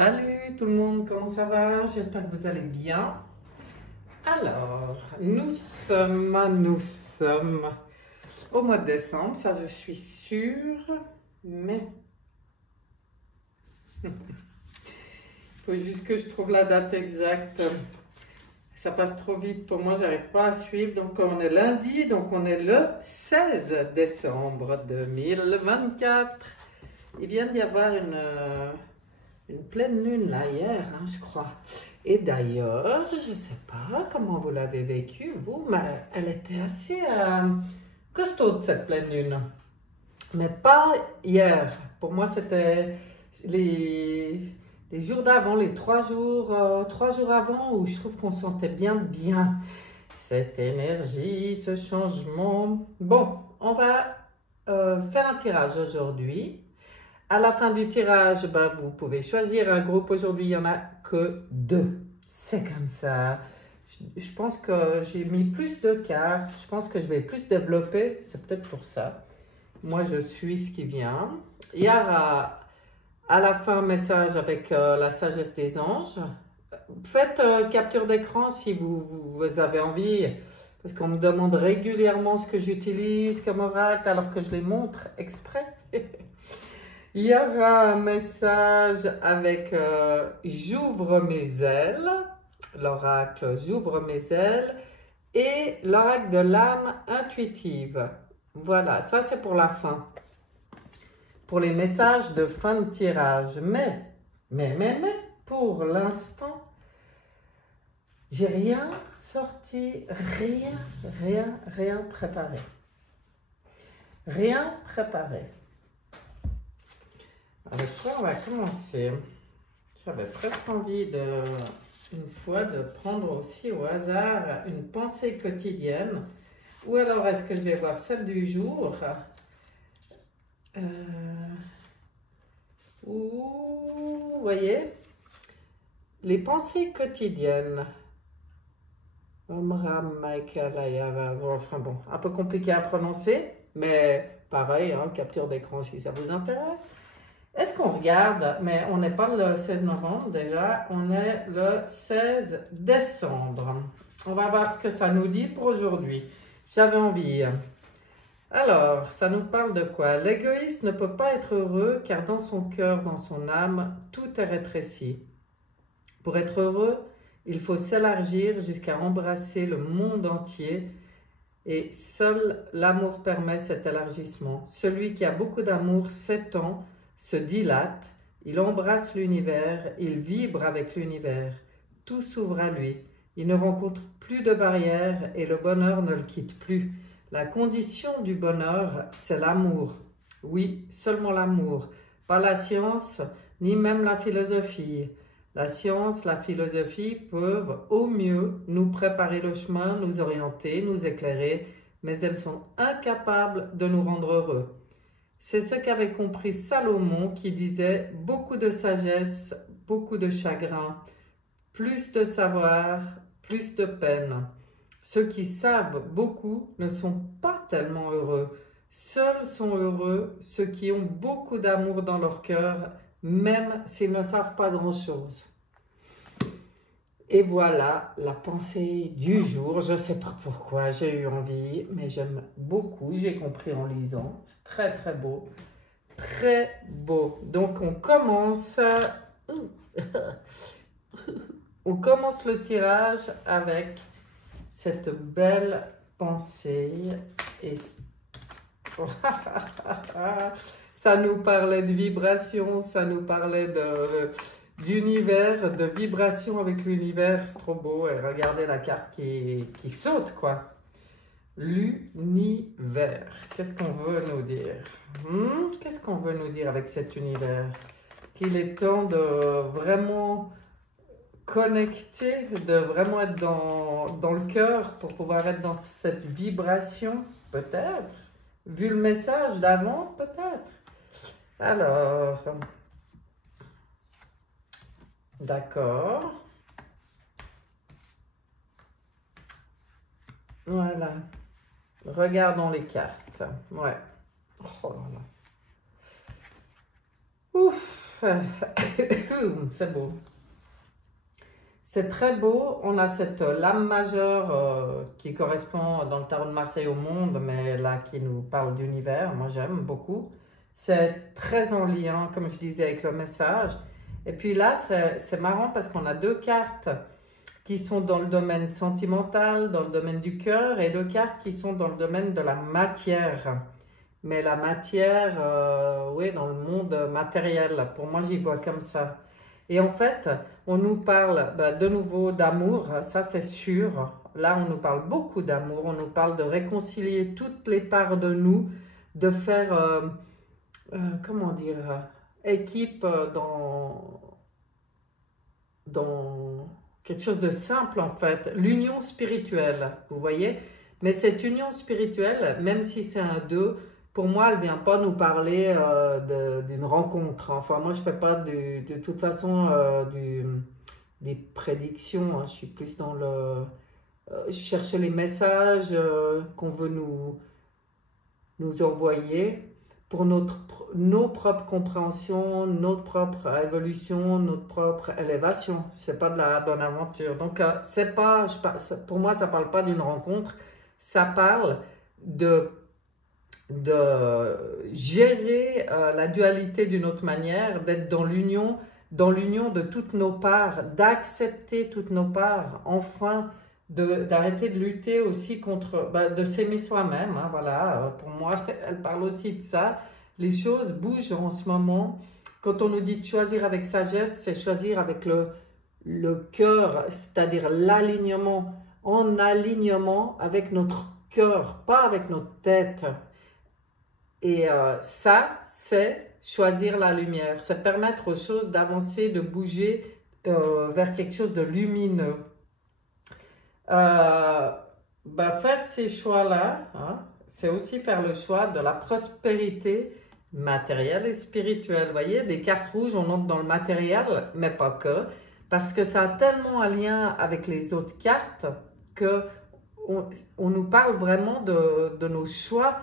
Salut tout le monde, comment ça va? J'espère que vous allez bien. Alors, nous sommes au mois de décembre, ça je suis sûre, mais il faut juste que je trouve la date exacte. Ça passe trop vite pour moi, j'arrive pas à suivre. Donc on est lundi, donc on est le 16 décembre 2024. Il vient d'y avoir une pleine lune là hier, hein, je crois. Et d'ailleurs, je ne sais pas comment vous l'avez vécu, vous, mais elle était assez costaude cette pleine lune. Mais pas hier. Pour moi, c'était les jours d'avant, les 3 jours avant, où je trouve qu'on sentait bien cette énergie, ce changement. Bon, on va faire un tirage aujourd'hui. À la fin du tirage, vous pouvez choisir un groupe. Aujourd'hui, il n'y en a que 2. C'est comme ça. Je pense que j'ai mis plus de cartes. Je pense que je vais plus développer. C'est peut-être pour ça. Moi, je suis ce qui vient. Il y aura à la fin un message avec la sagesse des anges. Faites capture d'écran si vous avez envie. Parce qu'on me demande régulièrement ce que j'utilise comme oracle alors que je les montre exprès. Il y aura un message avec j'ouvre mes ailes, l'oracle j'ouvre mes ailes et l'oracle de l'âme intuitive. Voilà, ça c'est pour la fin. Pour les messages de fin de tirage. Mais, pour l'instant, j'ai rien sorti, rien préparé. Rien préparé. Avec quoi on va commencer? J'avais presque envie une fois de prendre aussi au hasard une pensée quotidienne. Ou alors est-ce que je vais voir celle du jour? Ou, vous voyez, les pensées quotidiennes. Enfin bon, un peu compliqué à prononcer, mais pareil, hein, capture d'écran si ça vous intéresse. Est-ce qu'on regarde, mais on n'est pas le 16 novembre déjà, on est le 16 décembre. On va voir ce que ça nous dit pour aujourd'hui. J'avais envie. Alors, ça nous parle de quoi? L'égoïste ne peut pas être heureux car dans son cœur, dans son âme, tout est rétréci. Pour être heureux, il faut s'élargir jusqu'à embrasser le monde entier et seul l'amour permet cet élargissement. Celui qui a beaucoup d'amour s'étend, se dilate, il embrasse l'univers, il vibre avec l'univers. Tout s'ouvre à lui. Il ne rencontre plus de barrières et le bonheur ne le quitte plus. La condition du bonheur, c'est l'amour. Oui, seulement l'amour. Pas la science, ni même la philosophie. La science, la philosophie peuvent au mieux nous préparer le chemin, nous orienter, nous éclairer, mais elles sont incapables de nous rendre heureux. C'est ce qu'avait compris Salomon qui disait « beaucoup de sagesse, beaucoup de chagrin, plus de savoir, plus de peine ». Ceux qui savent beaucoup ne sont pas tellement heureux. Seuls sont heureux ceux qui ont beaucoup d'amour dans leur cœur, même s'ils ne savent pas grand-chose. Et voilà la pensée du jour. Je ne sais pas pourquoi j'ai eu envie, mais j'aime beaucoup. J'ai compris en lisant. C'est très beau. Très beau. Donc on commence. On commence le tirage avec cette belle pensée. Et ça nous parlait de vibration, ça nous parlait d'univers, de vibration avec l'univers, c'est trop beau. Et regardez la carte qui saute, quoi. L'univers. Qu'est-ce qu'on veut nous dire? Qu'est-ce qu'on veut nous dire avec cet univers? Qu'il est temps de vraiment connecter, de vraiment être dans le cœur pour pouvoir être dans cette vibration, peut-être. Vu le message d'avant, peut-être. Alors, d'accord. Voilà. Regardons les cartes. Ouais. Oh là là. Ouf. C'est beau. C'est très beau. On a cette lame majeure qui correspond dans le tarot de Marseille au monde, mais là qui nous parle d'univers. Moi, j'aime beaucoup. C'est très en lien, comme je disais, avec le message. Et puis là, c'est marrant parce qu'on a deux cartes qui sont dans le domaine sentimental, dans le domaine du cœur, et deux cartes qui sont dans le domaine de la matière. Mais la matière, oui, dans le monde matériel, pour moi, j'y vois comme ça. Et en fait, on nous parle de nouveau d'amour, ça c'est sûr. Là, on nous parle beaucoup d'amour, on nous parle de réconcilier toutes les parts de nous, de faire, comment dire, équipe dans quelque chose de simple en fait, l'union spirituelle, vous voyez. Mais cette union spirituelle, même si c'est un deux, pour moi, elle ne vient pas nous parler d'une rencontre. Enfin, moi, je ne fais pas de toute façon des prédictions. Hein. Je suis plus dans le... chercher les messages qu'on veut nous envoyer pour nos propres compréhensions, notre propre évolution, notre propre élévation. Ce n'est pas de la bonne aventure. Donc, c'est pas, pour moi, ça ne parle pas d'une rencontre. Ça parle de gérer la dualité d'une autre manière, d'être dans l'union de toutes nos parts, d'accepter toutes nos parts, enfin d'arrêter de lutter aussi contre, de s'aimer soi-même, hein, voilà, pour moi, elle parle aussi de ça. Les choses bougent en ce moment. Quand on nous dit de choisir avec sagesse, c'est choisir avec le cœur, c'est-à-dire l'alignement, en alignement avec notre cœur, pas avec notre tête. Et ça, c'est choisir la lumière, c'est permettre aux choses d'avancer, de bouger vers quelque chose de lumineux. Faire ces choix-là, hein, c'est aussi faire le choix de la prospérité matérielle et spirituelle. Vous voyez, des cartes rouges, on entre dans le matériel, mais pas que, parce que ça a tellement un lien avec les autres cartes que on nous parle vraiment de nos choix,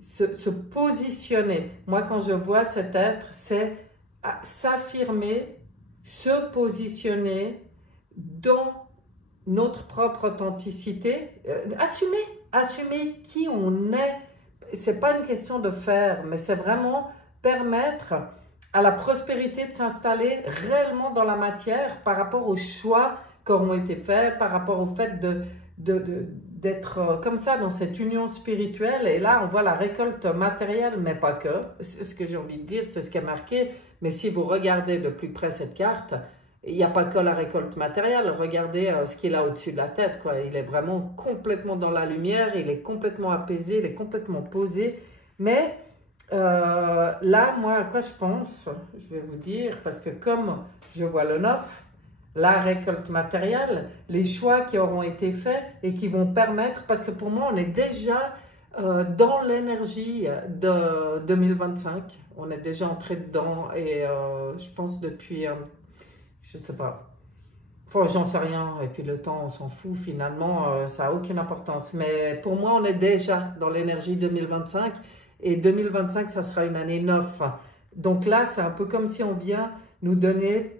se positionner. Moi, quand je vois cet être, c'est s'affirmer, se positionner dans notre propre authenticité, assumer qui on est. C'est pas une question de faire, mais c'est vraiment permettre à la prospérité de s'installer réellement dans la matière par rapport aux choix qui auront été faits, par rapport au fait d'être comme ça dans cette union spirituelle. Et là, on voit la récolte matérielle, mais pas que. C'est ce que j'ai envie de dire, c'est ce qui est marqué. Mais si vous regardez de plus près cette carte, il n'y a pas que la récolte matérielle. Regardez ce qu'il a au-dessus de la tête, quoi. Il est vraiment complètement dans la lumière, il est complètement apaisé, il est complètement posé. Mais là, moi, à quoi je pense, je vais vous dire, parce que comme je vois le 9, la récolte matérielle, les choix qui auront été faits et qui vont permettre, parce que pour moi, on est déjà dans l'énergie de 2025. On est déjà entré dedans et je pense depuis, je ne sais pas, enfin, j'en sais rien. Et puis le temps, on s'en fout finalement, ça n'a aucune importance. Mais pour moi, on est déjà dans l'énergie 2025 et 2025, ça sera une année 9. Donc là, c'est un peu comme si on vient nous donner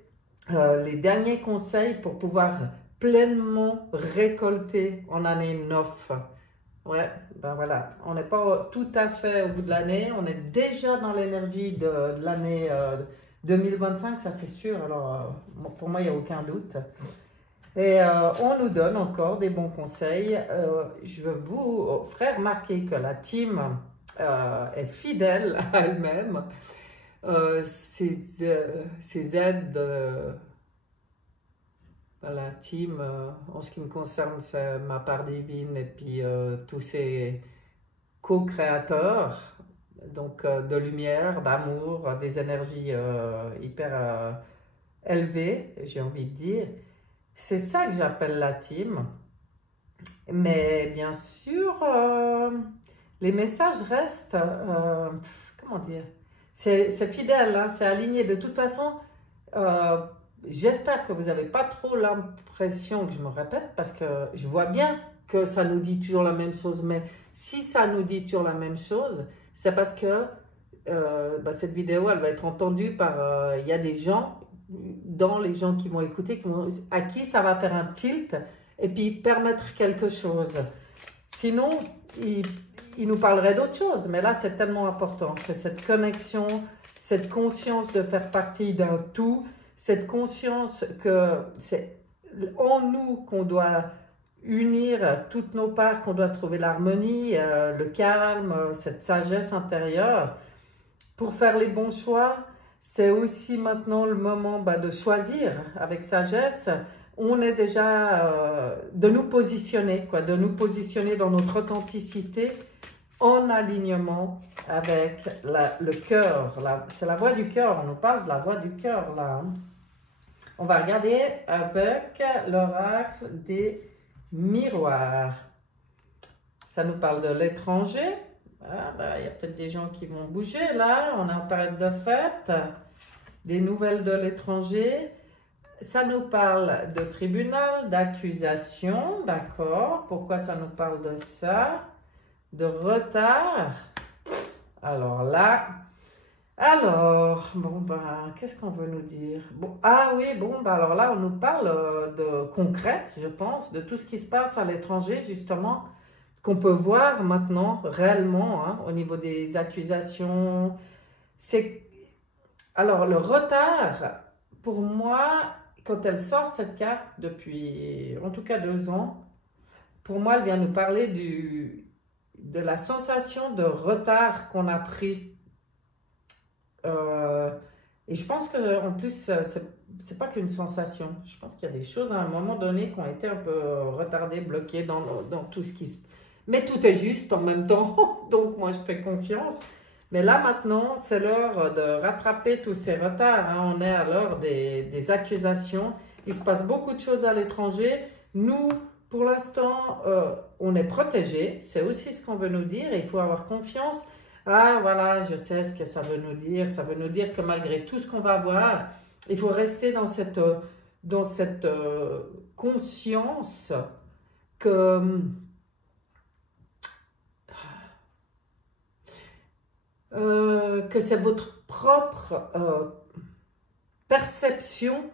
les derniers conseils pour pouvoir pleinement récolter en année 9. Ouais, ben voilà, on n'est pas tout à fait au bout de l'année, on est déjà dans l'énergie de l'année 2025, ça c'est sûr, alors pour moi il n'y a aucun doute. Et on nous donne encore des bons conseils. Je veux vous faire remarquer que la team est fidèle à elle-même. Ces aides à la team, en ce qui me concerne, c'est ma part divine et puis tous ces co-créateurs, donc de lumière, d'amour, des énergies hyper élevées, j'ai envie de dire. C'est ça que j'appelle la team. Mais bien sûr, les messages restent, comment dire, c'est fidèle, hein, c'est aligné. De toute façon, j'espère que vous n'avez pas trop l'impression que je me répète parce que je vois bien que ça nous dit toujours la même chose. Mais si ça nous dit toujours la même chose, c'est parce que cette vidéo, elle va être entendue par... Il y a des gens, dans les gens qui vont écouter, à qui ça va faire un tilt et puis permettre quelque chose. Sinon, il nous parlerait d'autre chose, mais là, c'est tellement important. C'est cette connexion, cette conscience de faire partie d'un tout, cette conscience que c'est en nous qu'on doit unir toutes nos parts, qu'on doit trouver l'harmonie, le calme, cette sagesse intérieure. Pour faire les bons choix, c'est aussi maintenant le moment de choisir avec sagesse. On est déjà de nous positionner, de nous positionner dans notre authenticité en alignement avec le cœur. C'est la voix du cœur, on nous parle de la voix du cœur là. On va regarder avec l'oracle des miroirs. Ça nous parle de l'étranger. Il y a peut-être des gens qui vont bouger là, on est en période de fête. Des nouvelles de l'étranger. Ça nous parle de tribunal, d'accusation, d'accord. Pourquoi ça nous parle de ça? De retard. Alors là, qu'est-ce qu'on veut nous dire? Alors là, on nous parle de concret, je pense, de tout ce qui se passe à l'étranger, justement, qu'on peut voir maintenant, réellement, hein, au niveau des accusations. Alors, le retard, pour moi, quand elle sort cette carte depuis, en tout cas 2 ans, pour moi, elle vient nous parler de la sensation de retard qu'on a pris. Et je pense qu'en plus, c'est pas qu'une sensation. Je pense qu'il y a des choses à un moment donné qui ont été un peu retardées, bloquées dans tout ce qui se... Mais tout est juste en même temps, donc moi je fais confiance. Mais là maintenant, c'est l'heure de rattraper tous ces retards. Hein. On est à l'heure des accusations. Il se passe beaucoup de choses à l'étranger. Nous, pour l'instant, on est protégés. C'est aussi ce qu'on veut nous dire. Il faut avoir confiance. Ah voilà, je sais ce que ça veut nous dire. Ça veut nous dire que malgré tout ce qu'on va voir, il faut rester dans cette conscience que c'est votre propre perception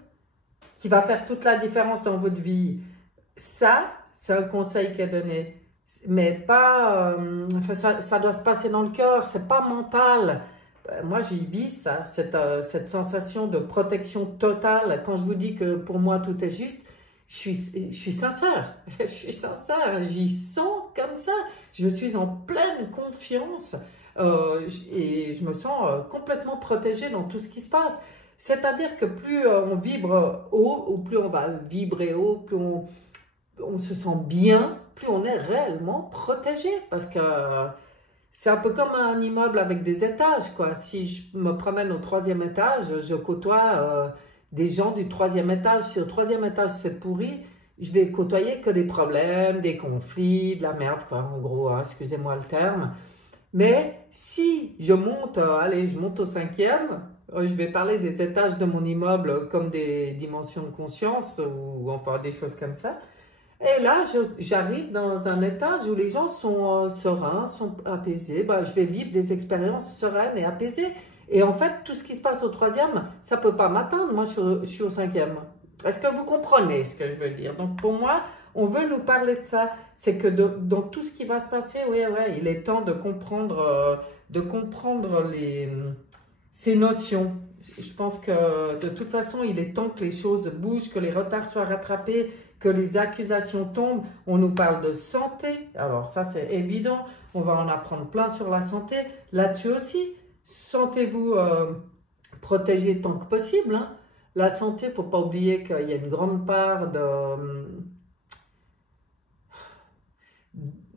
qui va faire toute la différence dans votre vie. Ça, c'est un conseil qui est donné. Mais pas... ça doit se passer dans le cœur, c'est pas mental. Moi, j'y vis ça, cette sensation de protection totale. Quand je vous dis que pour moi, tout est juste, je suis sincère. Je suis sincère, j'y sens comme ça. Je suis en pleine confiance. Et je me sens complètement protégée dans tout ce qui se passe. C'est-à-dire que plus on vibre haut, ou plus on va vibrer haut, plus on se sent bien, plus on est réellement protégé. Parce que c'est un peu comme un immeuble avec des étages, quoi. Si je me promène au 3e étage, je côtoie des gens du 3e étage. Si au 3e étage c'est pourri, je vais côtoyer que des problèmes, des conflits, de la merde, quoi, en gros, hein, excusez-moi le terme. Mais si je monte, je monte au 5e, je vais parler des étages de mon immeuble comme des dimensions de conscience ou enfin des choses comme ça. Et là, j'arrive dans un étage où les gens sont sereins, sont apaisés. Je vais vivre des expériences sereines et apaisées. Et en fait, tout ce qui se passe au 3e, ça ne peut pas m'atteindre. Moi, je suis au 5e. Est-ce que vous comprenez ce que je veux dire? Donc, pour moi, on veut nous parler de ça. C'est que dans tout ce qui va se passer, il est temps de comprendre ces notions. Je pense que de toute façon, il est temps que les choses bougent, que les retards soient rattrapés, que les accusations tombent. On nous parle de santé. Alors ça, c'est évident. On va en apprendre plein sur la santé. Là-dessus aussi, sentez-vous protégé tant que possible. Hein. La santé, il ne faut pas oublier qu'il y a une grande part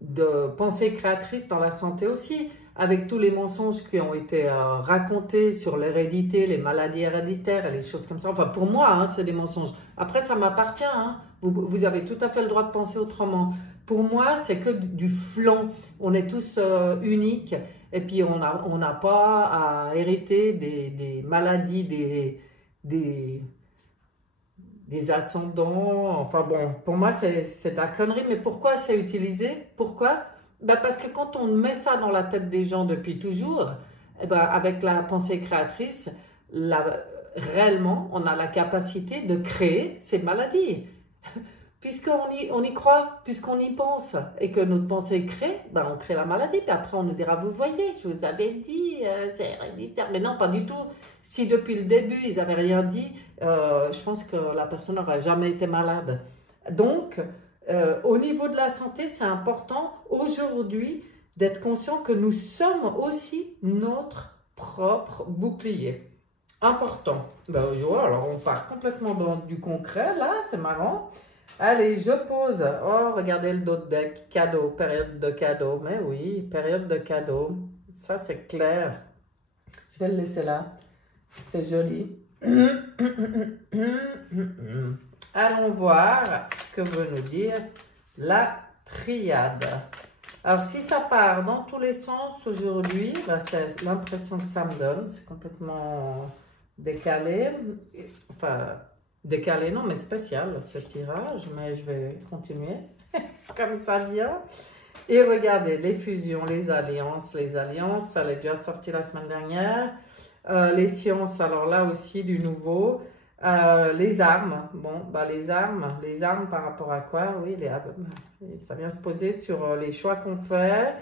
de pensée créatrice dans la santé aussi, avec tous les mensonges qui ont été racontés sur l'hérédité, les maladies héréditaires et les choses comme ça. Enfin, pour moi, hein, c'est des mensonges. Après, ça m'appartient. Hein. Vous avez tout à fait le droit de penser autrement. Pour moi, c'est que du flanc. On est tous uniques. Et puis, on n'a pas à hériter des maladies, des ascendants. Enfin bon, pour moi, c'est de la connerie. Mais pourquoi c'est utilisé? Pourquoi? Parce que quand on met ça dans la tête des gens depuis toujours, eh ben, avec la pensée créatrice, réellement, on a la capacité de créer ces maladies. On y croit, puisqu'on y pense, et que notre pensée crée, ben on crée la maladie, puis après on nous dira, vous voyez, je vous avais dit, c'est héréditaire. Mais non, pas du tout. Si depuis le début, ils n'avaient rien dit, je pense que la personne n'aurait jamais été malade. Donc, au niveau de la santé, c'est important aujourd'hui d'être conscient que nous sommes aussi notre propre bouclier. Important. Ben, alors, on part complètement dans du concret, là, c'est marrant. Allez, je pose. Oh, regardez le dos de deck. Cadeau, période de cadeau. Mais oui, période de cadeau. Ça, c'est clair. Je vais le laisser là. C'est joli. Allons voir ce que veut nous dire la triade. Alors, si ça part dans tous les sens aujourd'hui, ben, c'est l'impression que ça me donne. C'est complètement décalé. Enfin, décalé, non, mais spécial ce tirage. Mais je vais continuer comme ça vient. Et regardez, les fusions, les alliances, ça l'est déjà sorti la semaine dernière. Les sciences, alors là aussi du nouveau. Les armes, bon, bah les armes par rapport à quoi? Oui, ça vient se poser sur les choix qu'on fait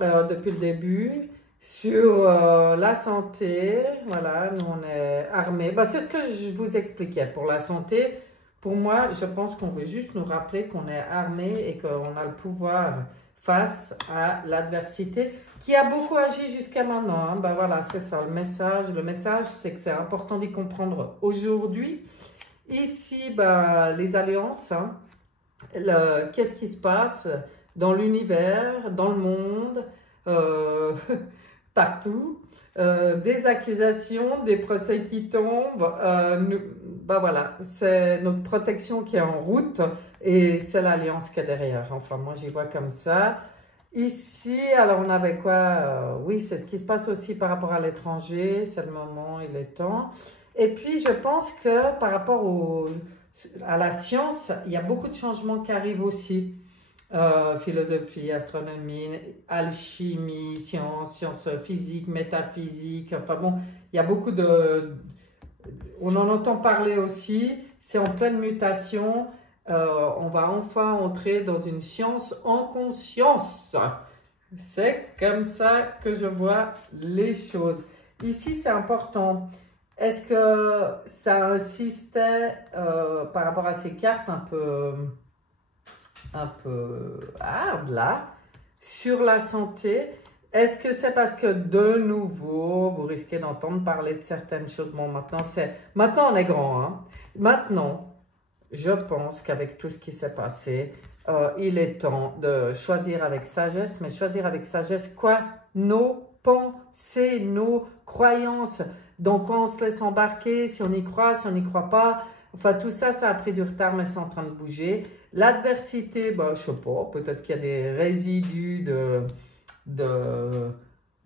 depuis le début, sur la santé, voilà, nous on est armés. Bah, c'est ce que je vous expliquais pour la santé. Pour moi, je pense qu'on veut juste nous rappeler qu'on est armés et qu'on a le pouvoir face à l'adversité qui a beaucoup agi jusqu'à maintenant. Hein. Ben voilà, c'est ça le message. Le message, c'est que c'est important d'y comprendre aujourd'hui. Ici, ben, les alliances, hein, qu'est-ce qui se passe dans l'univers, dans le monde, partout. Des accusations, des procès qui tombent. Ben voilà, c'est notre protection qui est en route et c'est l'alliance qui est derrière. Enfin, moi, j'y vois comme ça. Ici, alors on avait quoi? Oui, c'est ce qui se passe aussi par rapport à l'étranger. C'est le moment, il est temps. Et puis, je pense que par rapport à la science, il y a beaucoup de changements qui arrivent aussi. Philosophie, astronomie, alchimie, sciences physiques, métaphysique, enfin bon, il y a beaucoup on en entend parler aussi, c'est en pleine mutation, on va enfin entrer dans une science en conscience. C'est comme ça que je vois les choses. Ici, c'est important. Est-ce que ça insistait par rapport à ces cartes un peu hard là, sur la santé? Est-ce que c'est parce que de nouveau, vous risquez d'entendre parler de certaines choses? Bon, maintenant on est grand, hein. Maintenant, je pense qu'avec tout ce qui s'est passé, il est temps de choisir avec sagesse, mais choisir avec sagesse quoi? Nos pensées, nos croyances, dans quoi on se laisse embarquer, si on y croit, si on n'y croit pas. Enfin, tout ça, ça a pris du retard, mais c'est en train de bouger. L'adversité, ben, je sais pas, peut-être qu'il y a des résidus de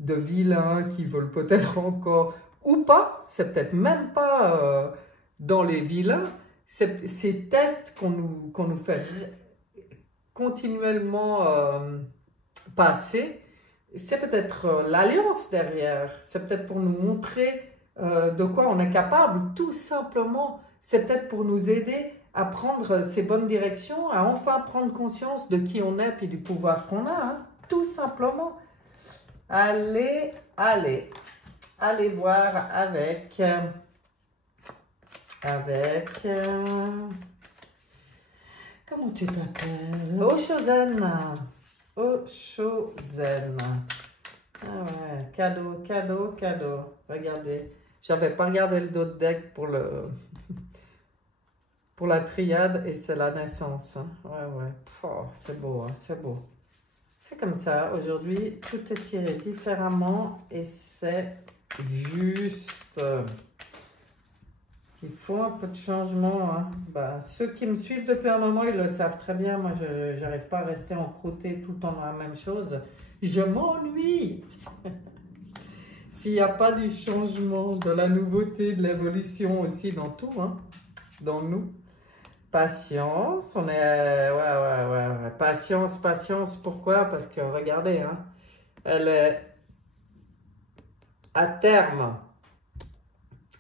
vilains qui veulent peut-être encore, ou pas, c'est peut-être même pas dans les vilains, ces tests qu'on nous fait continuellement passer, c'est peut-être l'alliance derrière, c'est peut-être pour nous montrer de quoi on est capable, tout simplement, c'est peut-être pour nous aider à prendre ces bonnes directions, à enfin prendre conscience de qui on est et du pouvoir qu'on a, hein, tout simplement. Allez voir avec comment tu t'appelles? Oshozen. Ah ouais, cadeau. Regardez, j'avais pas regardé le dos de deck pour pour la triade et c'est la naissance. Hein. Ouais. Oh, c'est beau, hein, c'est beau. C'est comme ça. Aujourd'hui, tout est tiré différemment et c'est juste. Il faut un peu de changement. Hein. Ben, ceux qui me suivent depuis un moment, ils le savent très bien. Moi, je n'arrive pas à rester encroûté tout le temps dans la même chose. Je m'ennuie. S'il n'y a pas du changement, de la nouveauté, de l'évolution aussi dans tout, hein, dans nous. Patience, on est... Ouais. Patience. Pourquoi? Parce que, regardez, hein, elle est à terme.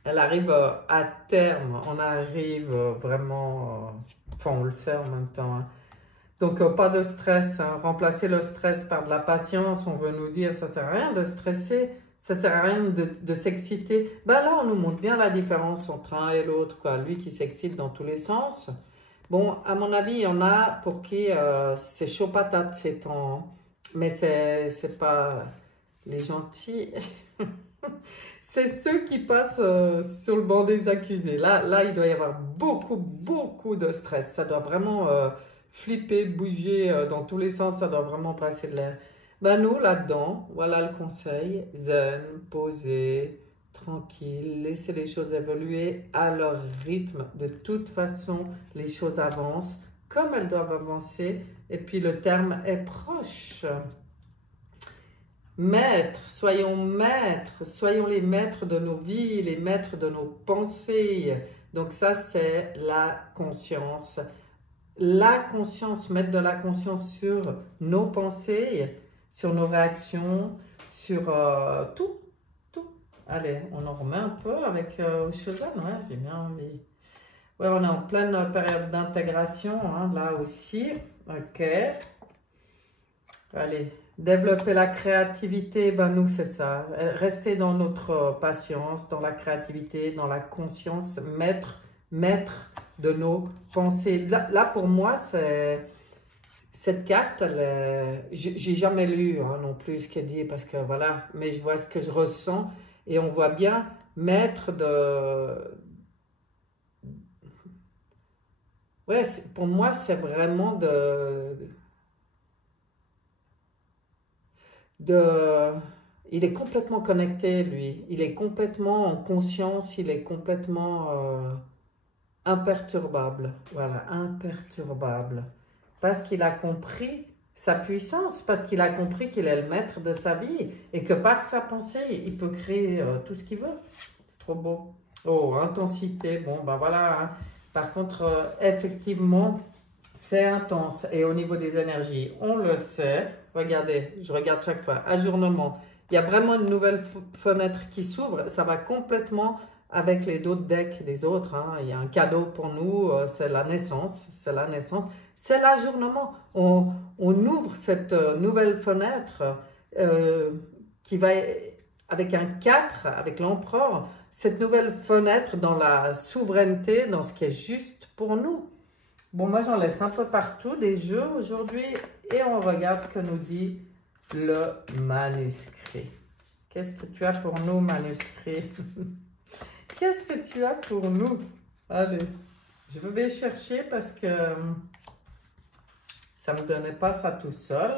Elle arrive à terme. On arrive vraiment... Enfin, on le sait en même temps. Hein. Donc, pas de stress. Hein. Remplacer le stress par de la patience, on veut nous dire, ça sert à rien de stresser. Ça sert à rien de s'exciter. Ben là, on nous montre bien la différence entre un et l'autre. Lui qui s'excite dans tous les sens. Bon, à mon avis, il y en a pour qui c'est chaud patate ces temps. Hein. Mais c'est pas les gentils. C'est ceux qui passent sur le banc des accusés. Là, il doit y avoir beaucoup de stress. Ça doit vraiment flipper, bouger dans tous les sens. Ça doit vraiment passer de l'air. Ben nous, là-dedans, voilà le conseil. Zen, poser, tranquille, laisser les choses évoluer à leur rythme. De toute façon, les choses avancent comme elles doivent avancer. Et puis, le terme est proche. Maîtres, soyons les maîtres de nos vies, les maîtres de nos pensées. Donc ça, c'est la conscience. La conscience, mettre de la conscience sur nos pensées, sur nos réactions, sur tout. Allez, on en remet un peu avec Oshozen, ouais, j'ai bien envie. Ouais, on est en pleine période d'intégration, hein, là aussi. Ok. Allez. Développer la créativité, ben nous c'est ça. Rester dans notre patience, dans la créativité, dans la conscience, maître de nos pensées. Là pour moi, cette carte, j'ai jamais lu hein, non plus ce qu'elle dit parce que voilà, mais je vois ce que je ressens et on voit bien maître de... Ouais, pour moi c'est vraiment il est complètement connecté, lui. Il est complètement en conscience, il est complètement imperturbable. Voilà, imperturbable. Parce qu'il a compris sa puissance, parce qu'il a compris qu'il est le maître de sa vie et que par sa pensée, il peut créer tout ce qu'il veut. C'est trop beau. Oh, intensité. Bon, ben voilà. Hein. Par contre, effectivement, c'est intense. Et au niveau des énergies, on le sait. Regardez, je regarde chaque fois. Ajournement. Il y a vraiment une nouvelle fenêtre qui s'ouvre. Ça va complètement avec les autres decks des autres. Hein. Il y a un cadeau pour nous. C'est la naissance. C'est la naissance. C'est l'ajournement. On ouvre cette nouvelle fenêtre qui va avec un 4, avec l'empereur. Cette nouvelle fenêtre dans la souveraineté, dans ce qui est juste pour nous. Bon, moi, j'en laisse un peu partout des jeux aujourd'hui et on regarde ce que nous dit le manuscrit. Qu'est-ce que tu as pour nous, manuscrit? Qu'est-ce que tu as pour nous? Allez, je vais chercher parce que ça ne me donnait pas ça tout seul.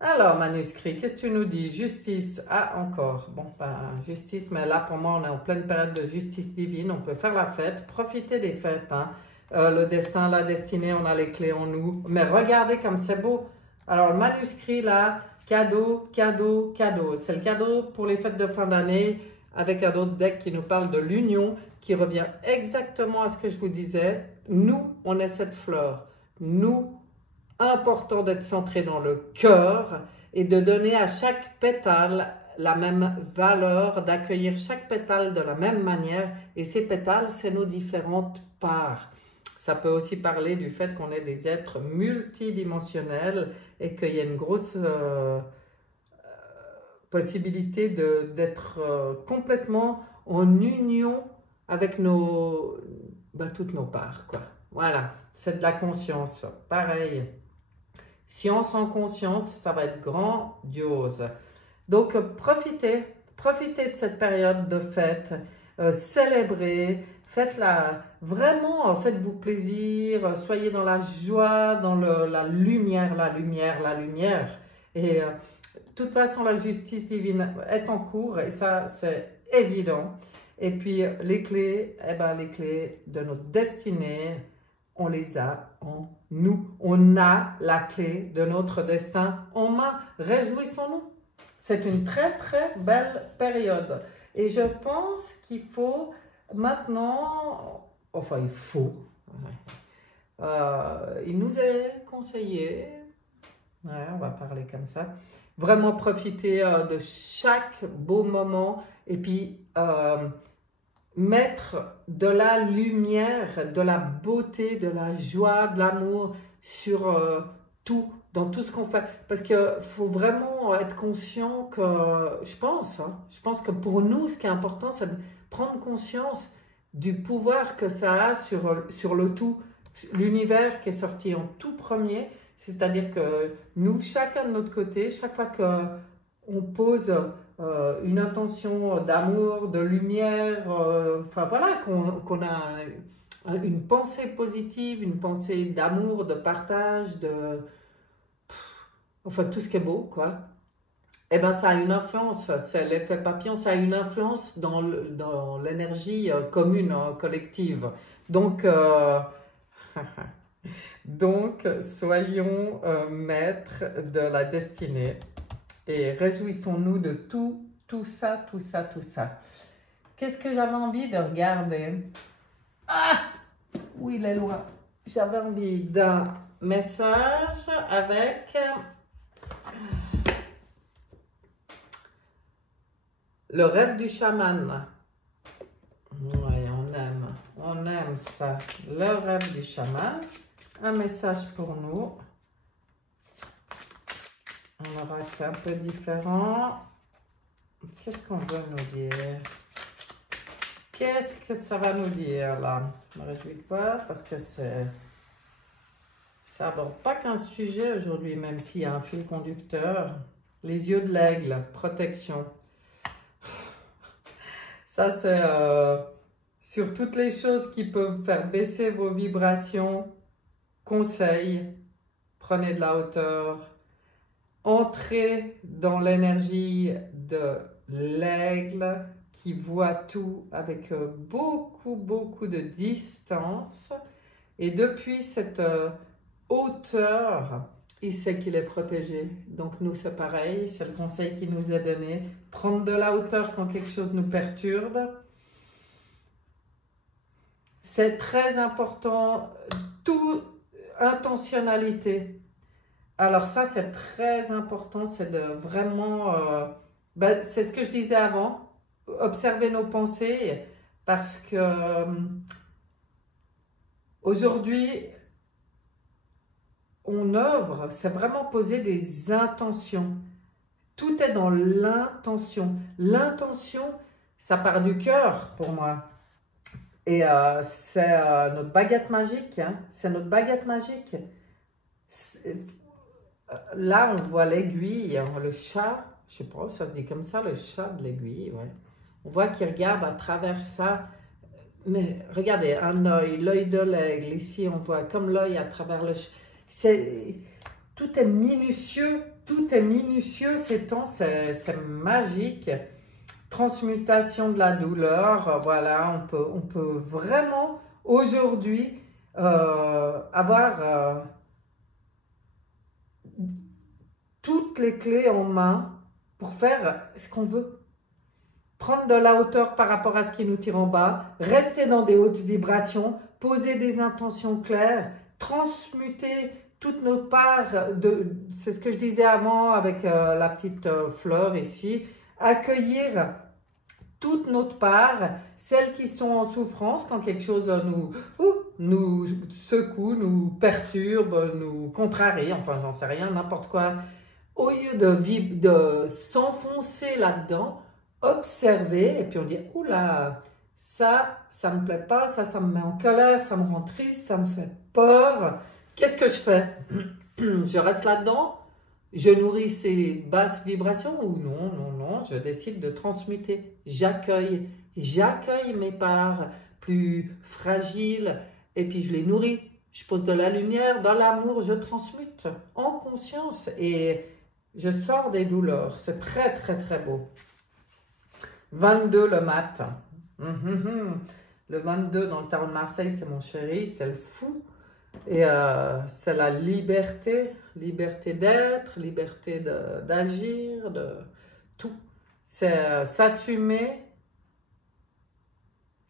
Alors, manuscrit, qu'est-ce que tu nous dis? Justice. Ah, encore. Bon, ben, justice, mais là, pour moi, on est en pleine période de justice divine. On peut faire la fête, profiter des fêtes, hein. Le destin, la destinée, on a les clés en nous. Mais regardez comme c'est beau. Alors, le manuscrit, là, cadeau. C'est le cadeau pour les fêtes de fin d'année avec un autre deck qui nous parle de l'union, qui revient exactement à ce que je vous disais. Nous, on est cette fleur. Nous, important d'être centré dans le cœur et de donner à chaque pétale la même valeur, d'accueillir chaque pétale de la même manière. Et ces pétales, c'est nos différentes parts. Ça peut aussi parler du fait qu'on est des êtres multidimensionnels et qu'il y a une grosse possibilité d'être complètement en union avec toutes nos parts, quoi. Voilà, c'est de la conscience. Pareil. Science en conscience, ça va être grandiose. Donc, profitez de cette période de fête, célébrez, faites-la, vraiment, faites-vous plaisir, soyez dans la joie, dans la lumière. Et de toute façon, la justice divine est en cours et ça, c'est évident. Et puis, les clés, les clés de notre destinée, on les a en nous. On a la clé de notre destin en main. Réjouissons-nous. C'est une très, très belle période. Et je pense qu'il faut maintenant, enfin il faut, il nous est conseillé, on va parler comme ça, vraiment profiter de chaque beau moment et puis mettre de la lumière, de la beauté, de la joie, de l'amour sur tout, dans tout ce qu'on fait. Parce qu'il faut vraiment être conscient que, je pense que pour nous, ce qui est important, c'est de prendre conscience du pouvoir que ça a sur le tout. L'univers qui est sorti en tout premier, c'est-à-dire que nous, chacun de notre côté, chaque fois qu'on pose une intention d'amour, de lumière, enfin voilà, qu'on a une pensée positive, une pensée d'amour, de partage, enfin tout ce qui est beau, quoi. Eh bien, ça a une influence, c'est l'effet papillon, ça a une influence dans l'énergie commune, collective. Donc, donc soyons maîtres de la destinée et réjouissons-nous de tout ça, tout ça, tout ça. Qu'est-ce que j'avais envie de regarder? Ah! Oui, il est loin. J'avais envie d'un message avec le rêve du chaman. Oui, on aime ça. Le rêve du chaman. Un message pour nous. Un oracle un peu différent. Qu'est-ce qu'on veut nous dire? Qu'est-ce que ça va nous dire là? Je me réjouis de voir parce que ça n'aborde pas qu'un sujet aujourd'hui, même s'il y a un fil conducteur. Les yeux de l'aigle, protection. Ça, c'est sur toutes les choses qui peuvent faire baisser vos vibrations. Conseil, prenez de la hauteur. Entrez dans l'énergie de l'aigle qui voit tout avec beaucoup de distance. Et depuis cette hauteur, il sait qu'il est protégé. Donc nous, c'est pareil, c'est le conseil qui nous est donné. Prendre de la hauteur quand quelque chose nous perturbe. C'est très important, intentionnalité. Alors ça, c'est très important, c'est de vraiment... c'est ce que je disais avant, observer nos pensées, parce que aujourd'hui, on œuvre, c'est vraiment poser des intentions. Tout est dans l'intention. L'intention, ça part du cœur pour moi. Et c'est notre baguette magique. Hein. C'est notre baguette magique. Là, on voit l'aiguille, le chat, je sais pas, ça se dit comme ça, le chat de l'aiguille, ouais. On voit qu'il regarde à travers ça. Mais regardez, un œil, l'œil de l'aigle, ici on voit comme l'œil à travers le... Tout est minutieux, ces temps, c'est magique. Transmutation de la douleur, voilà, on peut vraiment aujourd'hui avoir toutes les clés en main pour faire ce qu'on veut. Prendre de la hauteur par rapport à ce qui nous tire en bas, rester dans des hautes vibrations, poser des intentions claires, transmuter toutes nos parts, c'est ce que je disais avant avec la petite fleur ici, accueillir toute notre part, celles qui sont en souffrance quand quelque chose nous secoue, nous perturbe, nous contrarie, enfin j'en sais rien, n'importe quoi. Au lieu de s'enfoncer là-dedans, observer et puis on dit « Oula, ça me plaît pas, ça me met en colère, ça me rend triste, ça me fait peur. Qu'est-ce que je fais? Je reste là-dedans? Je nourris ces basses vibrations ou non, je décide de transmuter. J'accueille mes parts plus fragiles et puis je les nourris. Je pose de la lumière, de l'amour, je transmute en conscience et je sors des douleurs. C'est très, très, très beau. 22 le matin. Le 22 dans le tarot de Marseille, c'est mon chéri, c'est le fou. Et c'est la liberté d'être, liberté d'agir, de tout. C'est s'assumer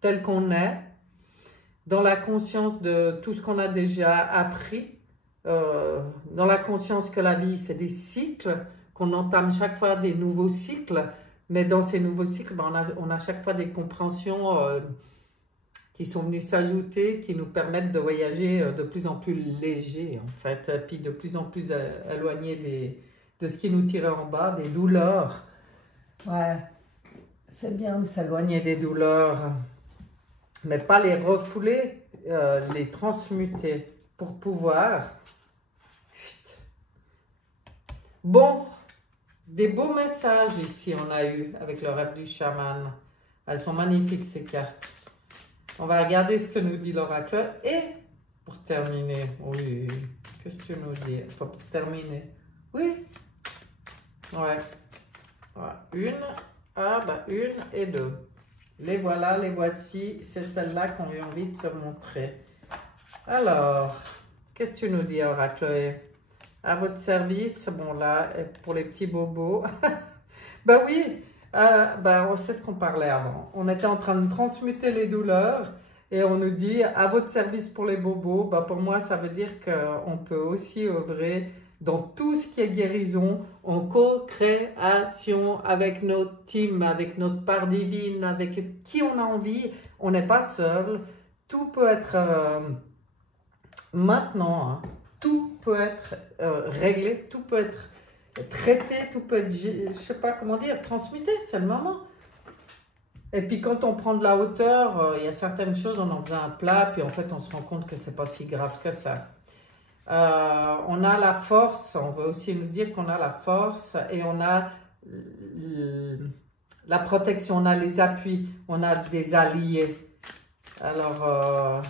tel qu'on est, dans la conscience de tout ce qu'on a déjà appris, dans la conscience que la vie, c'est des cycles, qu'on entame chaque fois des nouveaux cycles, mais dans ces nouveaux cycles, ben, on a chaque fois des compréhensions qui sont venues s'ajouter, qui nous permettent de voyager de plus en plus léger, en fait, puis de plus en plus éloigné de ce qui nous tirait en bas, des douleurs. Ouais, c'est bien de s'éloigner des douleurs, mais pas les refouler, les transmuter pour pouvoir. Bon, des beaux messages ici on a eu avec le rêve du chaman. Elles sont magnifiques ces cartes. On va regarder ce que nous dit l'oracle. Et pour terminer, oui, qu'est-ce que tu nous dis? Enfin, pour terminer, oui, ouais, voilà. Une et deux. Les voilà, les voici. C'est celles-là qu'on a envie de se montrer. Alors, qu'est-ce que tu nous dis, oracle? À votre service, bon là, pour les petits bobos. Ben oui, c'est ce qu'on parlait avant. On était en train de transmuter les douleurs et on nous dit à votre service pour les bobos. Ben pour moi, ça veut dire qu'on peut aussi œuvrer dans tout ce qui est guérison, en co-création avec notre team, avec notre part divine, avec qui on a envie. On n'est pas seul. Tout peut être maintenant, hein, tout peut être réglé, tout peut être traité, tout peut être, je ne sais pas comment dire, transmuté, c'est le moment. Et puis quand on prend de la hauteur, il y a certaines choses, on en faisait un plat, puis en fait on se rend compte que c'est pas si grave que ça. On a la force, on veut aussi nous dire qu'on a la force, et on a la protection, on a les appuis, on a des alliés. Alors,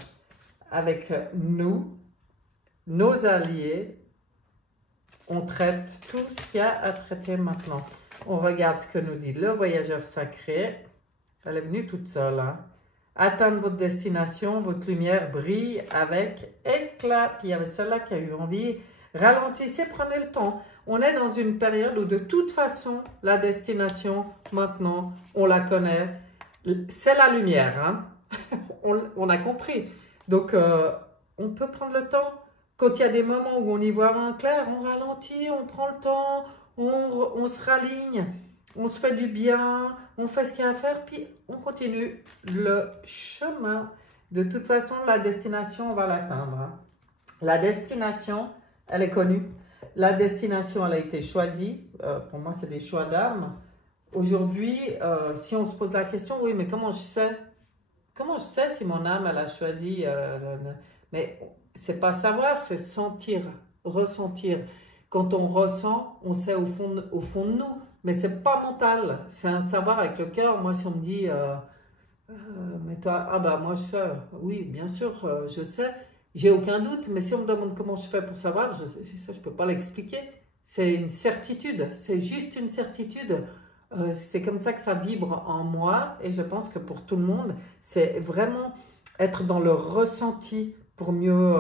avec nous, nos alliés, on traite tout ce qu'il y a à traiter maintenant. On regarde ce que nous dit le voyageur sacré. Elle est venue toute seule. Hein. Atteindre votre destination, votre lumière brille avec éclat. Puis il y avait celle-là qui a eu envie. Ralentissez, prenez le temps. On est dans une période où de toute façon, la destination, maintenant, on la connaît. C'est la lumière. Hein. on a compris. Donc, on peut prendre le temps. Quand il y a des moments où on y voit moins clair, on ralentit, on prend le temps, on se raligne, on se fait du bien, on fait ce qu'il y a à faire, puis on continue le chemin. De toute façon, la destination, on va l'atteindre. Hein. La destination, elle est connue. La destination, elle a été choisie. Pour moi, c'est des choix d'âme. Aujourd'hui, si on se pose la question, oui, mais comment je sais? Comment je sais si mon âme, elle a choisi mais c'est pas savoir, c'est sentir, ressentir. Quand on ressent, on sait au fond de nous. Mais c'est pas mental, c'est un savoir avec le cœur. Moi, si on me dit, mais toi, ah bah moi je sais, oui, bien sûr, je sais, j'ai aucun doute. Mais si on me demande comment je fais pour savoir, ça, je peux pas l'expliquer. C'est une certitude, c'est juste une certitude. C'est comme ça que ça vibre en moi. Et je pense que pour tout le monde, c'est vraiment être dans le ressenti pour mieux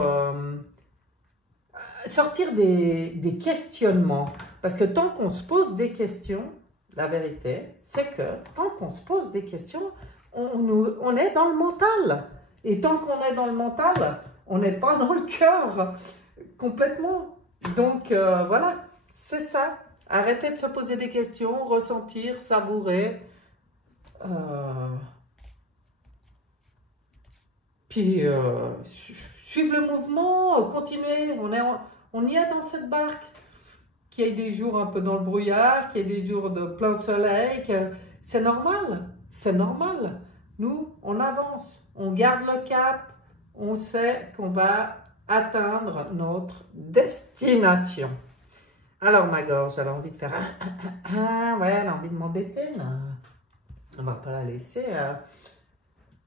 sortir des questionnements. Parce que tant qu'on se pose des questions, la vérité, c'est que tant qu'on se pose des questions, on est dans le mental. Et tant qu'on est dans le mental, on n'est pas dans le cœur complètement. Donc voilà, c'est ça. Arrêtez de se poser des questions, ressentir, savourer. Puis suivre le mouvement, continuer. On y est dans cette barque. Qu'il y ait des jours un peu dans le brouillard, qu'il y ait des jours de plein soleil, c'est normal, c'est normal. Nous, on avance, on garde le cap, on sait qu'on va atteindre notre destination. Alors ma gorge, elle a envie de faire ouais, elle a envie de m'embêter, mais on ne va pas la laisser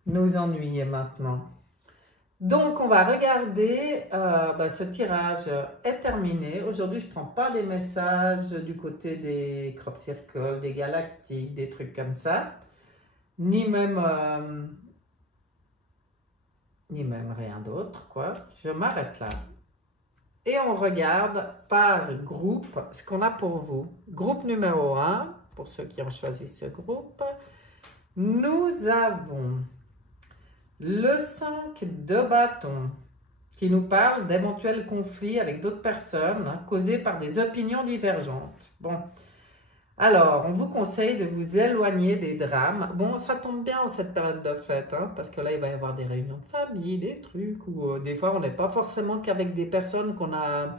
nous ennuyer maintenant. Donc, on va regarder, ce tirage est terminé. Aujourd'hui, je ne prends pas des messages du côté des crop circles, des galactiques, des trucs comme ça, ni même rien d'autre, quoi. Je m'arrête là. Et on regarde par groupe ce qu'on a pour vous. Groupe numéro 1, pour ceux qui ont choisi ce groupe, nous avons le 5 de bâton, qui nous parle d'éventuels conflits avec d'autres personnes causés par des opinions divergentes. Bon, alors, on vous conseille de vous éloigner des drames. Bon, ça tombe bien en cette période de fête, hein, parce que là, il va y avoir des réunions de famille, des trucs, ou des fois, on n'est pas forcément qu'avec des personnes qu'on a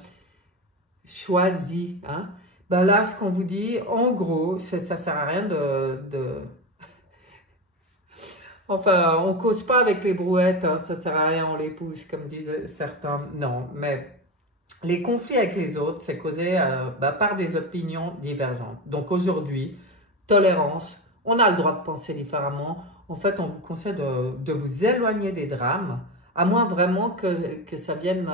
choisies. Hein. Ben là, ce qu'on vous dit, en gros, ça ne sert à rien Enfin, on ne cause pas avec les brouettes, hein, ça ne sert à rien, on les pousse, comme disaient certains. Non, mais les conflits avec les autres, c'est causé par des opinions divergentes. Donc aujourd'hui, tolérance, on a le droit de penser différemment. En fait, on vous conseille de vous éloigner des drames, à moins vraiment que ça vienne,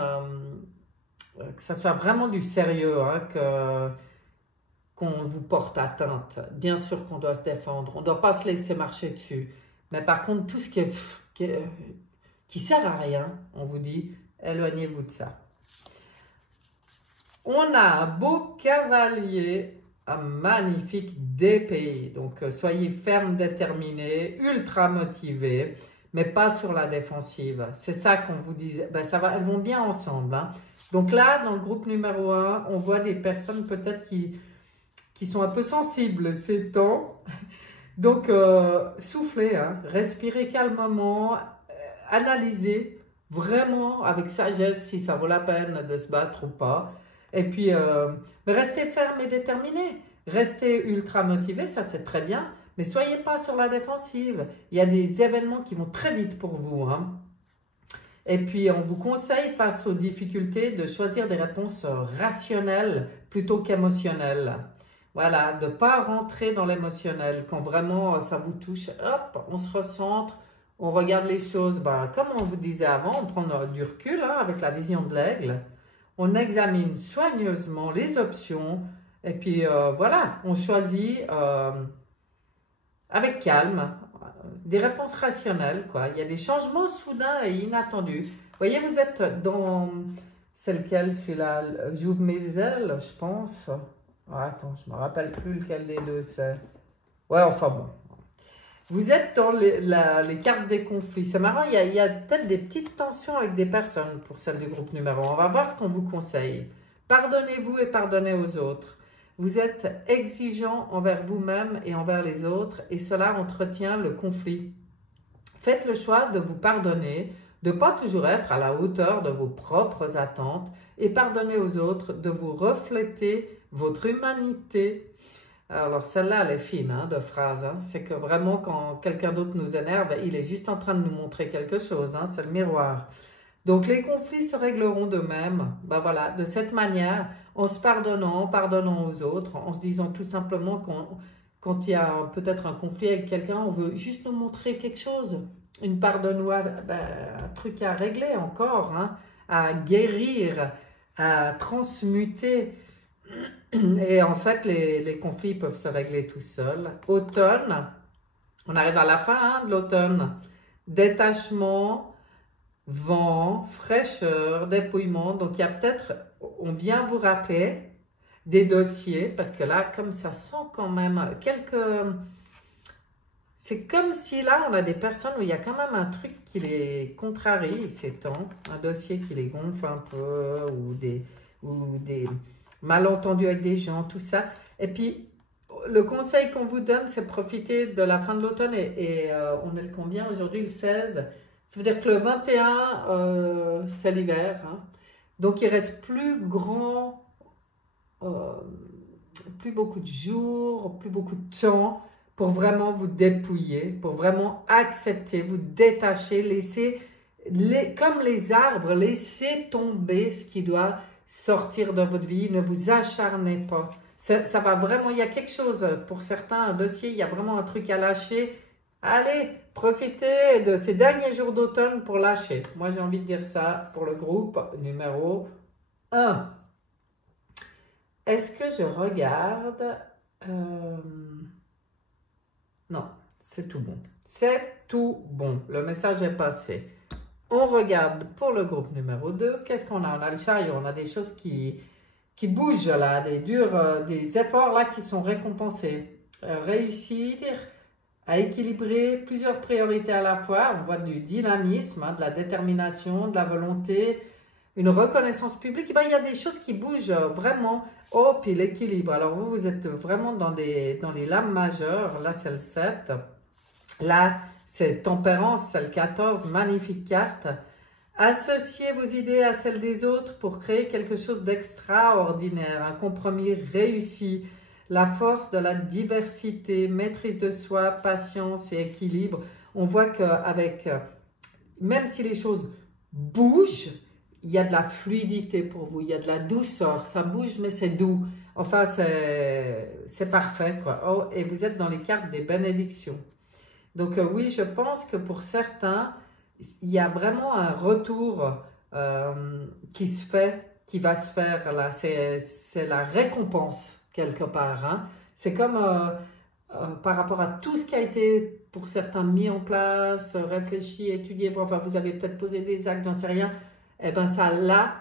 que ça soit vraiment du sérieux, hein, qu'on vous porte atteinte. Bien sûr qu'on doit se défendre, on ne doit pas se laisser marcher dessus. Mais par contre, tout ce qui sert à rien, on vous dit, éloignez-vous de ça. On a un beau cavalier, un magnifique d'épée. Donc, soyez ferme, déterminé, ultra motivé, mais pas sur la défensive. C'est ça qu'on vous disait. Ben, ça va, elles vont bien ensemble. Hein. Donc là, dans le groupe numéro 1, on voit des personnes peut-être qui sont un peu sensibles ces temps. Donc, soufflez, hein, respirez calmement, analysez vraiment avec sagesse si ça vaut la peine de se battre ou pas. Et puis, restez ferme et déterminé. Restez ultra motivé, ça c'est très bien. Mais soyez pas sur la défensive. Il y a des événements qui vont très vite pour vous. Hein. Et puis, on vous conseille, face aux difficultés, de choisir des réponses rationnelles plutôt qu'émotionnelles. Voilà, de ne pas rentrer dans l'émotionnel. Quand vraiment ça vous touche, hop, on se recentre, on regarde les choses. Ben, comme on vous disait avant, on prend du recul hein, avec la vision de l'aigle. On examine soigneusement les options. Et puis, voilà, on choisit avec calme des réponses rationnelles. Quoi. Il y a des changements soudains et inattendus. Vous voyez, vous êtes dans... C'est lequel, celui-là? J'ouvre mes ailes, je pense. Oh, attends, je ne me rappelle plus lequel des deux c'est. Ouais, enfin bon. Vous êtes dans les cartes des conflits. C'est marrant, il y a peut-être des petites tensions avec des personnes pour celle du groupe numéro 1. On va voir ce qu'on vous conseille. Pardonnez-vous et pardonnez aux autres. Vous êtes exigeant envers vous-même et envers les autres et cela entretient le conflit. Faites le choix de vous pardonner, de ne pas toujours être à la hauteur de vos propres attentes et pardonnez aux autres de vous refléter votre humanité. Alors celle-là, elle est fine hein, de phrase. Hein. C'est que vraiment quand quelqu'un d'autre nous énerve, il est juste en train de nous montrer quelque chose. Hein. C'est le miroir. Donc les conflits se régleront d'eux-mêmes. Ben voilà, de cette manière, en se pardonnant, pardonnant aux autres, en se disant tout simplement quand il y a peut-être un conflit avec quelqu'un, on veut juste nous montrer quelque chose. Une part de nous, un truc à régler encore, hein, à guérir, à transmuter. Et en fait, les conflits peuvent se régler tout seuls. Automne, on arrive à la fin hein, de l'automne. Détachement, vent, fraîcheur, dépouillement. Donc, il y a peut-être, on vient vous rappeler des dossiers, parce que là, comme ça sent quand même quelques... C'est comme si là, on a des personnes où il y a quand même un truc qui les contrarie ces temps, un dossier qui les gonfle un peu, ou des malentendus avec des gens, tout ça. Et puis, le conseil qu'on vous donne, c'est profiter de la fin de l'automne, et on est le combien aujourd'hui? Le 16. Ça veut dire que le 21, c'est l'hiver. Hein. Donc, il reste plus beaucoup de jours, plus beaucoup de temps pour vraiment vous dépouiller, pour vraiment accepter, vous détacher, laisser, comme les arbres, laisser tomber ce qui doit sortir de votre vie, ne vous acharnez pas. Ça va vraiment, il y a quelque chose, pour certains, un dossier, il y a vraiment un truc à lâcher. Allez, profitez de ces derniers jours d'automne pour lâcher. Moi, j'ai envie de dire ça pour le groupe numéro 1. Est-ce que je regarde Non, c'est tout bon. C'est tout bon. Le message est passé. On regarde pour le groupe numéro 2. Qu'est-ce qu'on a? On a le chariot. On a des choses qui bougent là, des efforts là qui sont récompensés. Réussir à équilibrer plusieurs priorités à la fois. On voit du dynamisme, hein, de la détermination, de la volonté, une reconnaissance publique. Et ben, il y a des choses qui bougent vraiment. Oh, puis l'équilibre. Alors vous, vous êtes vraiment dans les lames majeures. Là, c'est le 7. Là, c'est tempérance, c'est le 14. Magnifique carte. Associez vos idées à celles des autres pour créer quelque chose d'extraordinaire. Un compromis réussi. La force de la diversité, maîtrise de soi, patience et équilibre. On voit qu'avec, même si les choses bougent, il y a de la fluidité pour vous, il y a de la douceur, ça bouge mais c'est doux. Enfin, c'est parfait, quoi. Oh, et vous êtes dans les cartes des bénédictions. Donc oui, je pense que pour certains, il y a vraiment un retour qui va se faire là. C'est la récompense quelque part, hein. C'est comme par rapport à tout ce qui a été pour certains mis en place, réfléchi, étudié, enfin vous avez peut-être posé des actes, j'en sais rien. Eh bien ça là,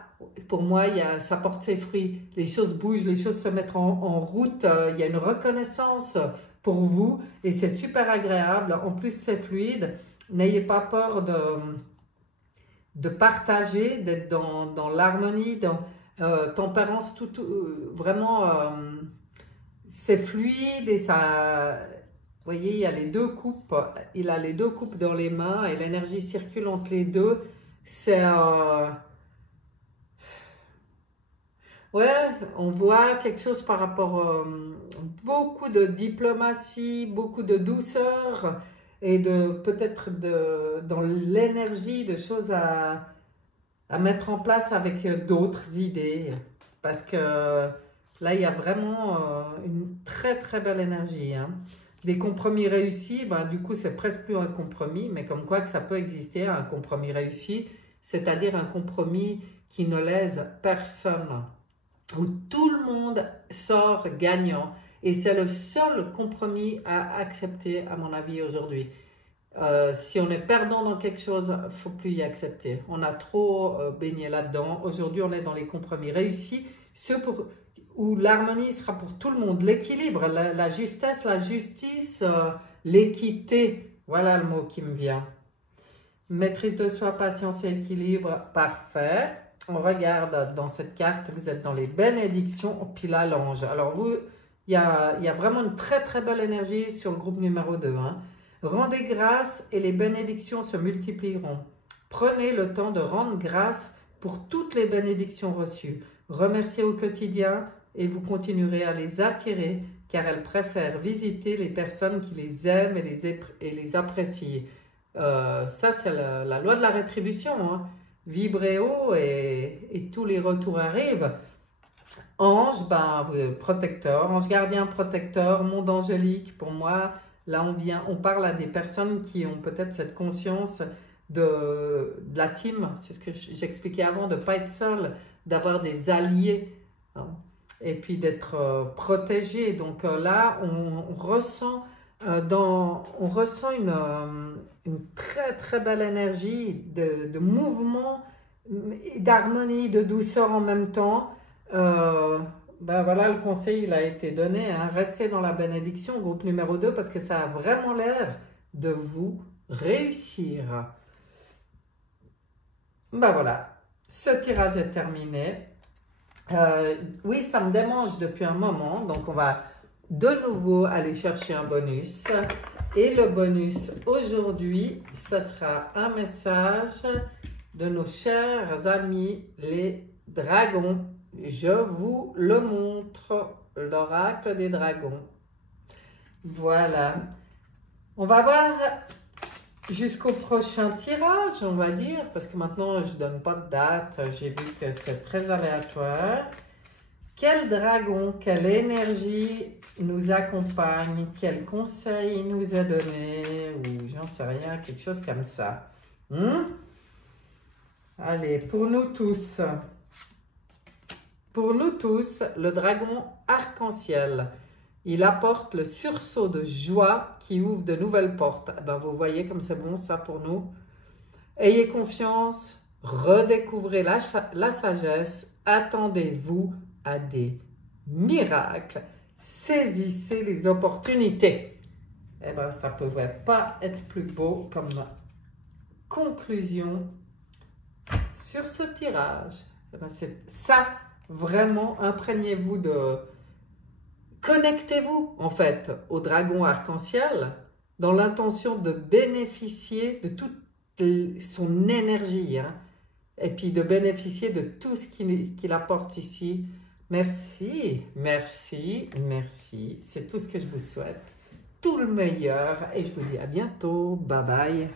pour moi, ça porte ses fruits. Les choses bougent, les choses se mettent en route, il y a une reconnaissance pour vous et c'est super agréable. En plus, c'est fluide. N'ayez pas peur de partager, d'être dans l'harmonie, dans tempérance, vraiment, c'est fluide et ça... Vous voyez, il y a les deux coupes, il a les deux coupes dans les mains et l'énergie circule entre les deux. C'est... ouais, on voit quelque chose par rapport... beaucoup de diplomatie, beaucoup de douceur et peut-être dans l'énergie de choses à mettre en place avec d'autres idées. Parce que là, il y a vraiment une très très belle énergie, hein. Des compromis réussis, ben, du coup, c'est presque plus un compromis, mais comme quoi que ça peut exister, un compromis réussi, c'est-à-dire un compromis qui ne lèse personne, où tout le monde sort gagnant. Et c'est le seul compromis à accepter, à mon avis, aujourd'hui. Si on est perdant dans quelque chose, il ne faut plus y accepter. On a trop baigné là-dedans. Aujourd'hui, on est dans les compromis réussis, où l'harmonie sera pour tout le monde. L'équilibre, la justesse, la justice, l'équité. Voilà le mot qui me vient. Maîtrise de soi, patience et équilibre, parfait. On regarde dans cette carte, vous êtes dans les bénédictions, puis là, l'ange. Alors vous, il y a vraiment une très très belle énergie sur le groupe numéro 2, hein. Rendez grâce et les bénédictions se multiplieront. Prenez le temps de rendre grâce pour toutes les bénédictions reçues. Remerciez au quotidien et vous continuerez à les attirer car elles préfèrent visiter les personnes qui les aiment et les apprécient. Ça, c'est la loi de la rétribution, hein. Vibrez haut et tous les retours arrivent. Ange, ben, protecteur, ange gardien protecteur, monde angélique, pour moi, là on parle à des personnes qui ont peut-être cette conscience de la team, c'est ce que j'expliquais avant, de ne pas être seul, d'avoir des alliés, hein, et puis d'être protégé. Donc là, on ressent une très très belle énergie de mouvement, d'harmonie, de douceur en même temps. Ben voilà, le conseil il a été donné, hein. Restez dans la bénédiction, groupe numéro 2, parce que ça a vraiment l'air de vous réussir. Ben voilà, ce tirage est terminé. Oui, ça me démange depuis un moment, donc on va de nouveau aller chercher un bonus. Et le bonus aujourd'hui, ce sera un message de nos chers amis les dragons. Je vous le montre, l'oracle des dragons. Voilà. On va voir jusqu'au prochain tirage, on va dire, parce que maintenant, je ne donne pas de date. J'ai vu que c'est très aléatoire. Quel dragon, quelle énergie nous accompagne, quel conseil il nous a donné, ou j'en sais rien, quelque chose comme ça. Allez, pour nous tous, le dragon arc-en-ciel, il apporte le sursaut de joie qui ouvre de nouvelles portes. Ben, vous voyez comme c'est bon ça pour nous. Ayez confiance, redécouvrez la sagesse, attendez-vous à des miracles, saisissez les opportunités. Eh ben, ça ne pouvait pas être plus beau comme conclusion sur ce tirage. Eh ben, c'est ça, vraiment, imprégnez-vous de... Connectez-vous, en fait, au dragon arc-en-ciel dans l'intention de bénéficier de toute son énergie, hein, et puis de bénéficier de tout ce qu'il apporte ici. Merci, merci, merci. C'est tout ce que je vous souhaite. Tout le meilleur et je vous dis à bientôt. Bye bye.